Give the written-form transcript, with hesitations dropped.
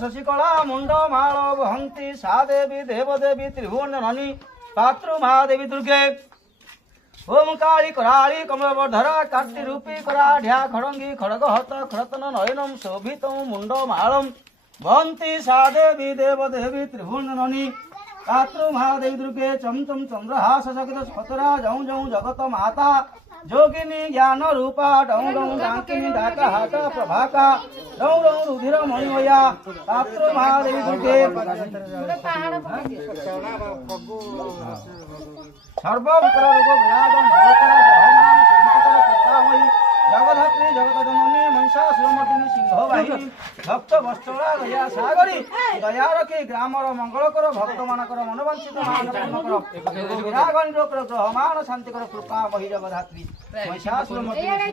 शशिकला मुंड माल वहंती सा देवी देवदेवी त्रिभुवन जननी पात्रु महादेवी दुर्गे ओम काली कराली कमलवर्धरा कार्ति रूपी कराढ्या खड़ंगी खड़गहत खड़तन नयनम शोभितम मुंड मालम वहंती सा देवी देवदेवी त्रिभुवन जननी पात्रु महादेवी दुर्गे चम चम चंद्रहास सकित स्फतरा जौ जौ जगत माता जोगिनी ज्ञान रूपा डौ डौ डाकिनी डाका हाटा प्रभाका डौ डौ रुधिर मणिमया पात्र महादेवी दुर्गे सर्वविकर रोग विराजन जगधात्री जगत जननी महिषासुरमर्दिनी सिंह बाहिनी भक्त वस्त्रा दया सागरी दया रखी ग्रामर मंगल कर भक्त मानकर मनोवांछित पूर्ण कर विरागन ग्रह मान शांति कर कृपा मही जगधात्री महिषासुरमर्दिनी